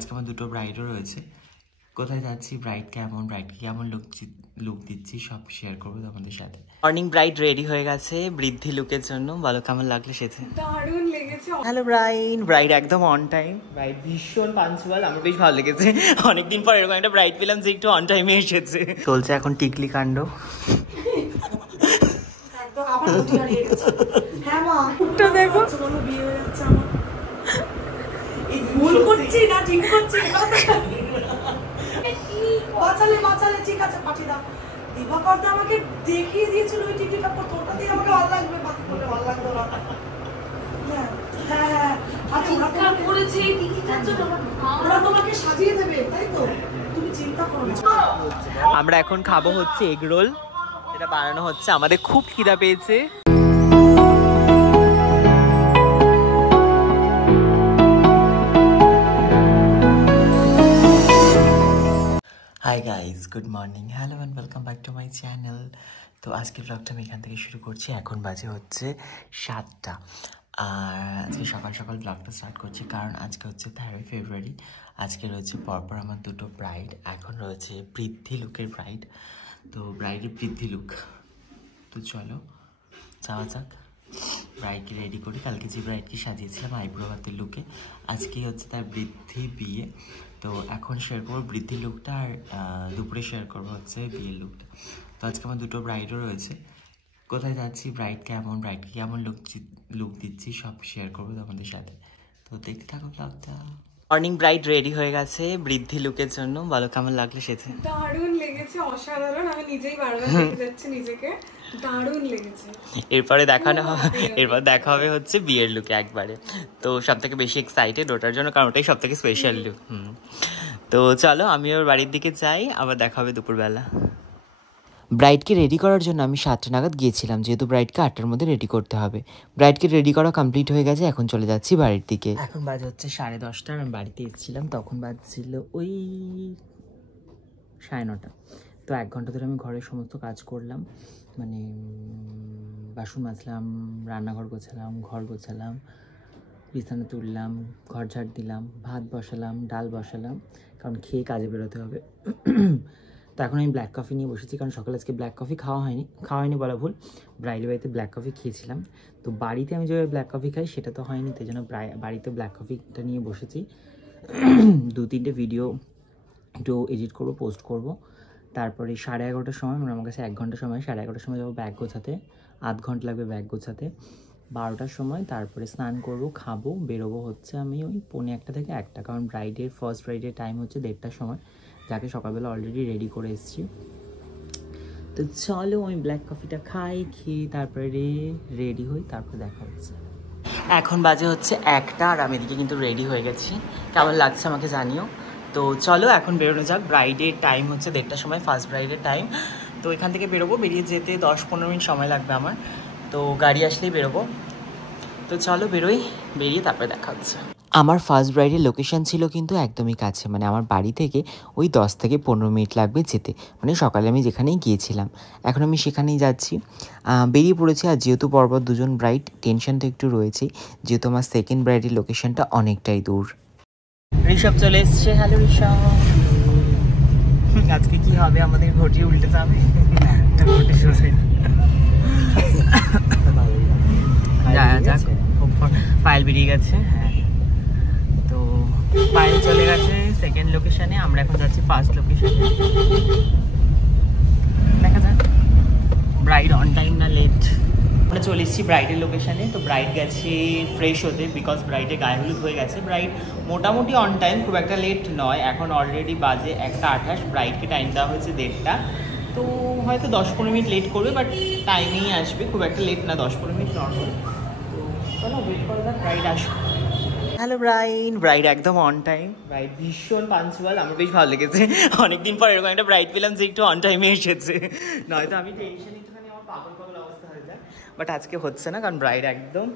আজকে আমার দুটো ব্রাইডও রয়েছে। কোথায় যাচ্ছি, ব্রাইড কেমন, ব্রাইডকে কেমন লুক দিচ্ছি সব শেয়ার করবো তোমাদের সাথে। মর্নিং ব্রাইড রেডি হয়ে গেছে বৃদ্ধি লুকের জন্য। বলো কেমন লাগলো সেটা? দারুণ লেগেছে। হ্যালো ব্রাইড একদম অন টাইম, ব্রাইড ভীষণ পাঞ্চুয়াল, আমার বেশ ভালো লেগেছে। অনেকদিন পর এরকম একটা ব্রাইড পেলাম যে একটু অন টাইমে এসেছে। চলছে এখন টিকলি কাণ্ড। একদম আবার দাঁড়িয়ে গেছে। হ্যাঁ মা, এটা দেখো চলো বিয়ে হয়ে যাচ্ছে আমার। এই ভুল করছি না ঠিক করছি বাঁচালে ঠিক আছে পাঠিয়ে দাও। দিবাকর তো আমাকে দেখিয়ে দিয়েছিল ওই টিকিটটা পর, ওটাতেই আমাকে ভালো লাগবে, বাকি বলে ভালো লাগতো না। হ্যাঁ আরে ওরা করেছে এই টিকিটটার জন্য, ওরা তোমাকে সাজিয়ে দেবে তাই তো, তুমি চিন্তা করো না। আমরা এখন খাবো হচ্ছে এগ রোল, এটা বানানো হচ্ছে, আমাদের খুব খিদা পেয়েছে। Hi guys, good morning, hello and welcome back to my channel. তো আজকের ব্লগটা আমি এখান থেকে শুরু করছি। এখন বাজে হচ্ছে 7টা, আর আজকে সকাল সকাল ব্লগটা স্টার্ট করছি কারণ আজকে হচ্ছে 3 ফেব্রুয়ারি। আজকে রয়েছে পরপর আমার দুটো ব্রাইড। এখন রয়েছে বৃদ্ধি লুকের ব্রাইড, তো ব্রাইডের বৃদ্ধি লুক। তো চলো যাওয়া যাক, ব্রাইডকে রেডি করি। কালকে যে ব্রাইডকে সাজিয়েছিলাম আইব্রো হাতের লুকে, আজকেই হচ্ছে তার বৃদ্ধি বিয়ে। তো এখন শেয়ার করবো বৃদ্ধি লুকটা, আর দুপুরে শেয়ার করবো হচ্ছে বিয়ের লুকটা। তো আজকে আমার দুটো ব্রাইডও রয়েছে। কোথায় যাচ্ছি, ব্রাইড কেমন, ব্রাইডকে কেমন লুক দিচ্ছি সব শেয়ার করবো তোমাদের সাথে। তো দেখতে থাকো ব্লগটা। মর্নিং ব্রাইড রেডি হয়ে গেছে বৃদ্ধি লুকের জন্য। বলো কেমন লাগলো সেটা? দারুণ লেগেছে, অসাধারণ। আমি নিজেই বারবার দেখে যাচ্ছি নিজেকে, দারুণ লেগেছে। এরপর দেখা হবে হচ্ছে বিয়ের লুকে একবারে। তো সব থেকে বেশি এক্সাইটেড ওটার জন্য, কারণ ওটাই সব থেকে স্পেশাল লুক। তো চলো আমি ওর বাড়ির দিকে যাই, আবার দেখা হবে দুপুরবেলা। ব্রাইডকে রেডি করার জন্য আমি 7টা নাগাদ গিয়েছিলাম, যেহেতু ব্রাইডকে 8টার মধ্যে রেডি করতে হবে। ব্রাইডকে রেডি করা কমপ্লিট হয়ে গেছে, এখন চলে যাচ্ছি বাড়ির দিকে। এখন বাজে হচ্ছে 10:30, আমি বাড়িতে এসেছিলাম তখন বাজছিল ওই 9:30। তো 1 ঘন্টা ধরে আমি ঘরের সমস্ত কাজ করলাম, মানে বাসন মাজলাম, রান্নাঘর গোছালাম, ঘর গোছালাম, বিছানা তুললাম, ঘর ঝাড় দিলাম, ভাত বসালাম, ডাল বসালাম, কারণ খেয়ে কাজে বেরোতে হবে। তো এখন আমি ব্ল্যাক কফি নিয়ে বসেছি, কারণ সকালে আজকে ব্ল্যাক কফি খাওয়া হয়নি বলা ভুল, ব্রাইডের বাড়িতে ব্ল্যাক কফি খেয়েছিলাম। তো বাড়িতে আমি যেভাবে ব্ল্যাক কফি খাই সেটা তো হয়নি, তাই জন্য বাড়িতে ব্ল্যাক কফিটা নিয়ে বসেছি। 2-3টে ভিডিও একটু এডিট করবো, পোস্ট করব। তারপরে 11:30টার সময়, মানে আমার কাছে 1 ঘন্টা সময়, 11:30টার সময় যাবো ব্যাগ গোছাতে, 8 ঘন্টা লাগবে ব্যাগ গোছাতে। 12টার সময় তারপরে স্নান করব, খাবো, বেরোবো হচ্ছে আমি ওই 1:45 থেকে 1টা, কারণ ফার্স্ট ব্রাইডের টাইম হচ্ছে 1:30টার সময়, যাকে সকালবেলা অলরেডি রেডি করে এসেছি। তো চলো আমি ব্ল্যাক কফিটা খাই, খেয়ে তারপরে রেডি হই, তারপরে দেখা হচ্ছে। এখন বাজে হচ্ছে 1টা, আর আমি এদিকে কিন্তু রেডি হয়ে গেছি। কেমন লাগছে আমাকে জানিও। তো চলো এখন বেরোনো যাক। ব্রাইডের টাইম হচ্ছে 1:30টার সময়, ফার্স্ট ব্রাইডের টাইম। তো এখান থেকে বেরোবো, বেরিয়ে যেতে 10-15 মিনিট সময় লাগবে আমার, তো গাড়ি আসলেই বেরোবো। তো চলো বেরোই, বেরিয়ে তারপরে দেখা হচ্ছে। আমার ফার্স্ট ব্রাইডের লোকেশন ছিল কিন্তু একদমই কাছে, মানে আমার বাড়ি থেকে ওই 10 থেকে 15 মিনিট লাগবে যেতে, মানে সকালে আমি যেখানেই গিয়েছিলাম। এখন আমি সেখানেই যাচ্ছি, বেরিয়ে পড়েছি। আর যেহেতু পরপর 2জন ব্রাইড, টেনশন তো একটু রয়েছেই, যেহেতু আমার সেকেন্ড ব্রাইডের লোকেশনটা অনেকটাই দূর। ঋষভ চলে এসছে। হ্যালো ঋষভ, আজকে কি হবে, আমাদের ঘটি উল্টে যাবে? পায়েল বেরিয়ে গেছে, হ্যাঁ। তো পায়েল চলে গেছে সেকেন্ড লোকেশনে, আমরা এখন যাচ্ছি ফার্স্ট লোকেশনে। দেখা যাক ব্রাইড অন টাইম না লেট। আমরা চলে এসেছি ব্রাইডের লোকেশনে। তো ব্রাইড গেছে ফ্রেশ হতে, বিকজ ব্রাইডের গায়ে হলুদ হয়ে গেছে। ব্রাইড মোটামুটি অন টাইম, খুব একটা লেট নয়। এখন অলরেডি বাজে 1:28, ব্রাইডকে টাইম দেওয়া হয়েছে 1:30। তো হয়তো 10-15 মিনিট লেট করবে, বাট টাইমেই আসবে, খুব একটা লেট না, 10-15 মিনিট নর্মাল। তো চলো ওয়েট করা যাক, ব্রাইড আসবে। হ্যালো ব্রাইড একদম অন টাইম, ব্রাইড ভীষণ পাঞ্চুয়াল, আমার বেশ ভালো লেগেছে। অনেকদিন পর এরকম একটা ব্রাইড পেলাম যে একটু অন টাইমে এসেছে, নয়তো আমি টেনশন একটুখানি আমার পাগল অবস্থা হয়ে যায়। বাট আজকে হচ্ছে না, কারণ ব্রাইড একদম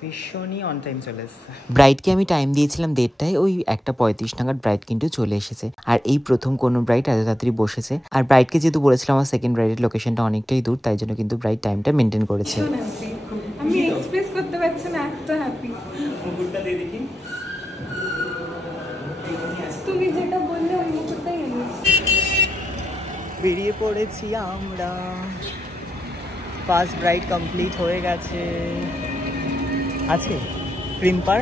ভীষণই অন টাইম চলে এসেছে। ব্রাইডকে আমি টাইম দিয়েছিলাম 1:30টায়, ওই 1:35 নাগাদ ব্রাইড কিন্তু চলে এসেছে। আর এই প্রথম কোনো ব্রাইড এত তাড়াতাড়ি বসেছে। আর ব্রাইডকে যেহেতু বলেছিলাম আমার সেকেন্ড ব্রাইডের লোকেশনটা অনেকটাই দূর, তাই জন্য কিন্তু ব্রাইড টাইমটা মেনটেন করেছে। আমি এক্সপ্রেস করতে পারছি না, এত হ্যাপি। মুকুটটা দিয়ে দেখি। তুমি যেটা বললে আমি সেটাই বেরিয়ে পড়েছি আমরা। ফার্স্ট রাইড কমপ্লিট হয়ে গেছে। আছে ক্রিম্পার।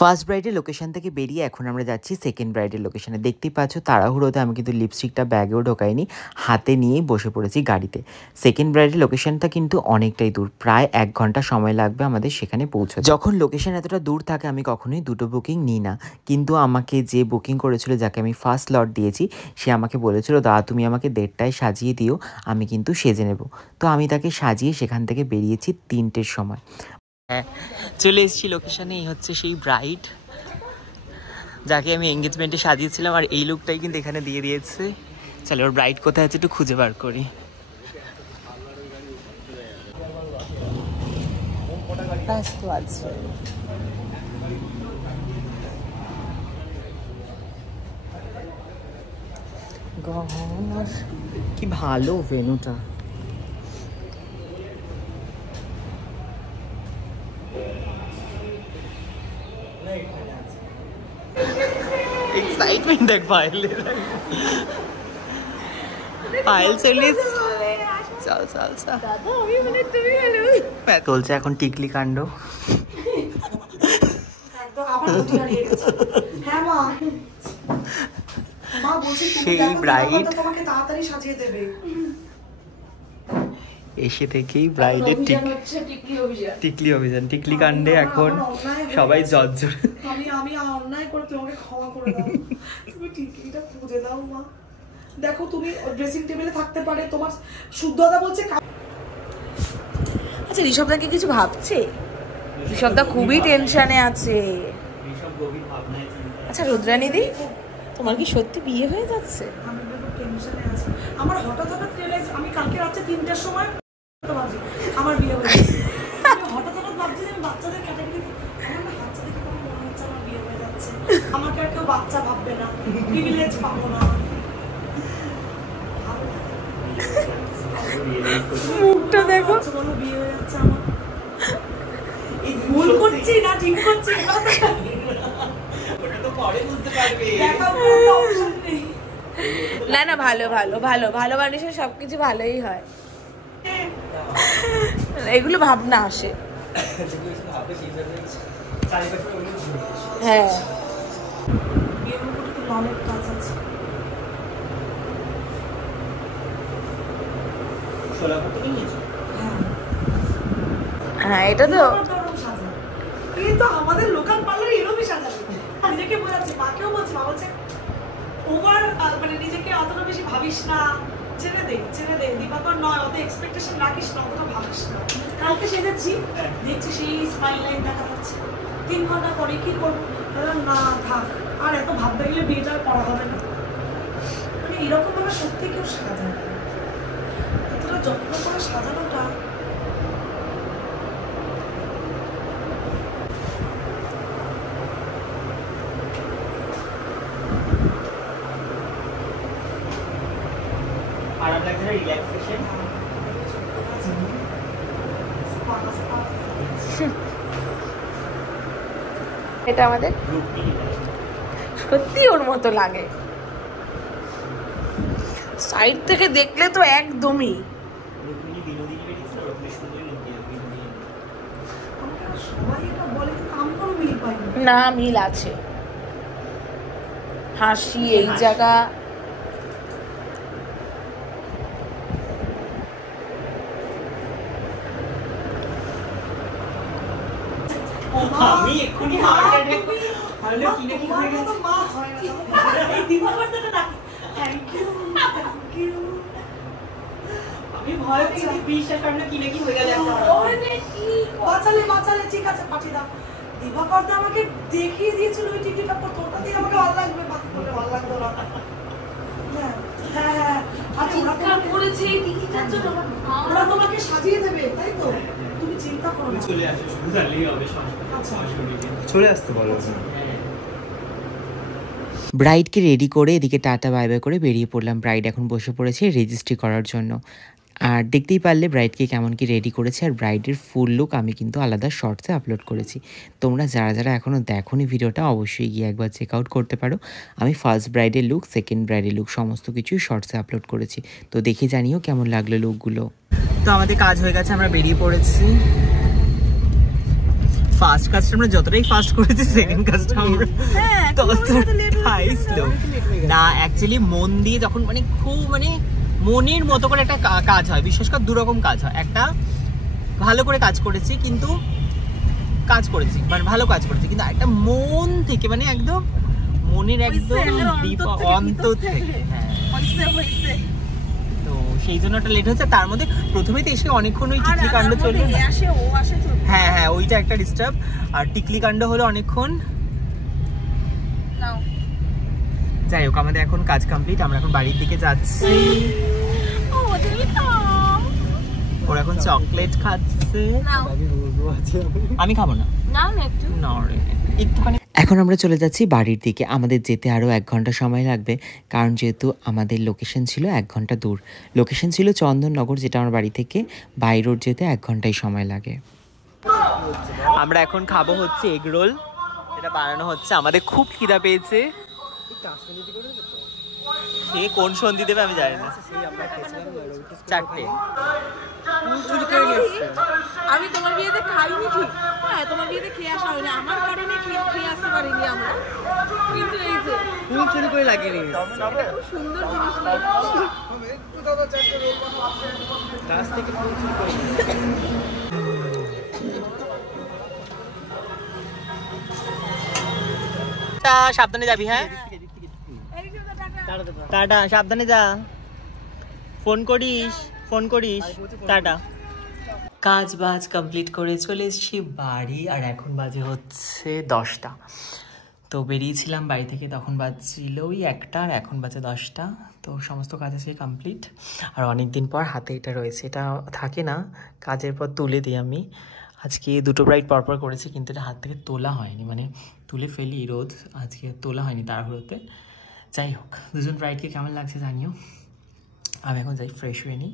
ফার্স্ট ব্রাইডের লোকেশন থেকে বেরিয়ে এখন আমরা যাচ্ছি সেকেন্ড ব্রাইডের লোকেশনে। দেখতেই পাচ্ছ তাড়াহুড়োতে আমি কিন্তু লিপস্টিকটা ব্যাগেও ঢোকাইনি, হাতে নিয়েই বসে পড়েছি গাড়িতে। সেকেন্ড ব্রাইডের লোকেশনটা কিন্তু অনেকটাই দূর, প্রায় 1 ঘন্টা সময় লাগবে আমাদের সেখানে পৌঁছাতে। যখন লোকেশন এতটা দূর থাকে আমি কখনোই দুটো বুকিং নিই না, কিন্তু আমাকে যে বুকিং করেছিল, যাকে আমি ফার্স্ট স্লট দিয়েছি, সে আমাকে বলেছিল দাদা তুমি আমাকে 1:30টায় সাজিয়ে দিও, আমি কিন্তু সেজে নেব। তো আমি তাকে সাজিয়ে সেখান থেকে বেরিয়েছি 3টের সময়। হ্যাঁ, চলে এসেছি লোকেশনে। এই হচ্ছে সেই ব্রাইড যাকে আমি এঙ্গেজমেন্টে সাজিয়েছিলাম, আর এই লুকটাই কিন্তু এখানে দিয়ে দিয়েছে। চলো ওর ব্রাইড কোথায় আছে একটু খুঁজে বার করি। কি ভালো ভেন্যুটা। एक्साइटमेंट देख पायल पायल चले चल चल चल দাদা আমি মানে তুমি হলো চলছে এখন টিকলি কাণ্ড। একদম আবার উঠে দাঁড়িয়ে গেছে। হ্যাঁ মা, মা বলছি তুমি সেই দেখো ব্রাইড তোমাকে তাড়াতাড়ি সাজিয়ে দেবে। এসে থেকেই ব্রাইডের টিকলি অভিযান, টিকলি কাণ্ডে এখন সবাই জর্জর। আমি অন্যায় করে তোমাকে ক্ষমা করে দাও, তুমি টিকলিটা খুঁজে দাও মা। দেখো তুমি ড্রেসিং টেবিলে থাকতে পারে, তোমার শুদ্ধতা বলছে। আচ্ছা ঋষভদা কি কিছু ভাবছে? ঋষভদা খুবই টেনশনে আছে। আচ্ছা রুদ্রানীদি, তোমার কি সত্যি বিয়ে হয়ে যাচ্ছে? আমি খুব টেনশনে আছি। আমার হঠাৎ রিয়েলাইজ, আমি কালকে রাতে 3টার সময় ভাবছি আমার বিয়ে হয়ে যাচ্ছে। আমি হঠাৎ ভাবছি আমি বাচ্চাদের ক্যাটাগরি, আমার না বাচ্চা দেখে আমার মনে হচ্ছে আমার বিয়ে হয়ে যাচ্ছে। আমাকে আর কেউ বাচ্চা ভাববে না, প্রিভিলেজ পাবো না। মুখটা দেখো, বলো বিয়ে হয়ে যাচ্ছে আমার। এই ভুল করছি না ঠিক করছি ওটা তো পরে বুঝতে পারবে। না না ভালো ভালো ভালো ভালো মানুষের সবকিছু ভালোই হয়, এগুলো ভাবনা আসে। হ্যাঁ হ্যাঁ এটা তো কিন্তু আমাদের লোকাল পার্লারে এরকমই সাজাবে। নিজেকে বোঝাচ্ছে, মাকেও বলছে, মা বলছে ওভার মানে নিজেকে অতটা বেশি ভাবিস না, ছেড়ে দে দিবাকর নয়, অত এক্সপেকটেশন রাখিস না, অতটা ভাবিস না। কালকে সেজেছি, দেখছি সেই স্মাইল লাইন দেখা যাচ্ছে। 3 ঘন্টা পরে কি করবো, না থাক আর এত ভাবতে গেলে বিয়েটা আর করা হবে না। মানে এরকম ভাবে সত্যি কেউ সাজায়, এতটা যত্ন করে সাজানোটা। এটা আমাদের সত্যি ওর মতো লাগে, সাইড থেকে দেখলে তো একদমই। না মিল আছে, হাসি এই জায়গা। আমি এক্ষুনি হার্ট অ্যাটাক হলো, কি না কি হয়ে গেছে। মা হয় না এই দিবাকরটা না, থ্যাংক ইউ থ্যাংক ইউ। আমি ভয় পেয়ে গেছি, বিশ্বাস করো না কি না কি হয়ে গেল। ওরে কি বাঁচালে ঠিক আছে পাঠিয়ে দাও। দিবাকরটা আমাকে দেখিয়ে দিয়েছিল ওই টিকিটটা, পর তোটাতেই আমাকে ভালো লাগবে, বাকি বলে ভালো লাগতো না। হ্যাঁ হ্যাঁ আরে ওরা কাজ করেছে এই টিকিটটার জন্য, ওরা তোমাকে সাজিয়ে দেবে তাই তো, তুমি চিন্তা করো না। চলে আসো, শুধু জানলেই হবে। চলে আসতে বলো। ব্রাইডকে রেডি করে এদিকে টাটা বাই বাই করে বেরিয়ে পড়লাম। ব্রাইড এখন বসে পড়েছে রেজিস্ট্রি করার জন্য। আর দেখতেই পারলে ব্রাইডকে কেমন কি রেডি করেছে। আর ব্রাইডের ফুল লুক আমি কিন্তু আলাদা শর্টসে আপলোড করেছি। তোমরা যারা যারা এখনও দেখোনি ভিডিওটা অবশ্যই গিয়ে একবার চেক আউট করতে পারো। আমি ফার্স্ট ব্রাইডের লুক, সেকেন্ড ব্রাইডের লুক সমস্ত কিছুই শর্টসে আপলোড করেছি। তো দেখে জানিও কেমন লাগলো লুকগুলো। তো আমাদের কাজ হয়ে গেছে, আমরা বেরিয়ে পড়েছি। ফার্স্ট কাজটা আমরা যতটাই ফাস্ট করেছি, সেকেন্ড কাজটা আমরা ততটাই স্লো। না অ্যাকচুয়ালি মন দিয়ে যখন মানে খুব মানে মনের মতো করে একটা কাজ হয়, বিশেষ করে দুরকম কাজ হয়। একটা ভালো করে কাজ করেছি কিন্তু মানে ভালো কাজ করেছি, কিন্তু একটা মন থেকে মানে একদম মনের একদম অন্তর থেকে। হ্যাঁ, তো সেই জন্য একটা লেট হচ্ছে। তার মধ্যে প্রথমেই তো এসে অনেকক্ষণ ওই টিকলি কাণ্ড চলবে। হ্যাঁ হ্যাঁ, ওইটা একটা ডিস্টার্ব। আর টিকলি কাণ্ড হলো অনেকক্ষণ। যাই হোক, আমাদের এখন কাজ কমপ্লিট, আমরা এখন বাড়ির দিকে যাচ্ছি। ওরা এখন চকলেট খাচ্ছে, আমি খাবো না। এখন আমরা চলে যাচ্ছি বাড়ির দিকে। আমাদের যেতে আরও 1 ঘন্টা সময় লাগবে, কারণ যেহেতু আমাদের লোকেশন ছিল 1 ঘন্টা দূর। লোকেশন ছিল চন্দননগর, যেটা আমার বাড়ি থেকে বাই রোড যেতে 1 ঘন্টাই সময় লাগে। আমরা এখন খাবো হচ্ছে এগ রোল, এটা বানানো হচ্ছে। আমাদের খুব খিদা পেয়েছে। সে কোন সন্ধি দেবে আমি জানি না। 4টে। আমি তোমার বিয়েতে খাইনি ঠিক, হ্যাঁ তোমার বিয়েতে খেয়ে আসা হয়নি, আমার কারণে খেয়ে আসতে পারিনি আমরা। কিন্তু এই যে তুমি চুরি করে লাগিয়ে নিয়েছো, খুব সুন্দর জিনিস গাছ থেকে ফুল চুরি করে। সাবধানে যাবি, হ্যাঁ টাটা, সাবধানে যা, ফোন করিস, টাটা। কাজ বাজ কমপ্লিট করে চলে এসেছি বাড়ি, আর এখন বাজে হচ্ছে 10টা। তো বেরিয়েছিলাম বাড়ি থেকে, তখন বাজছিল ওই 1টা, আর এখন বাজে 10টা। তো সমস্ত কাজ আছে কমপ্লিট। আর অনেক দিন পর হাতে এটা রয়েছে, এটা থাকে না, কাজের পর তুলে দিই আমি। আজকে 2টো ব্রাইড পরপর করেছি, কিন্তু এটা হাত থেকে তোলা হয়নি, মানে তুলে ফেলি রোজ, আজকে তোলা হয়নি তাড়াহুড়োতে। যাই হোক, 2জন ব্রাইডকে কেমন লাগছে জানিও। আমি এখন যাই ফ্রেশ হয়ে নিই।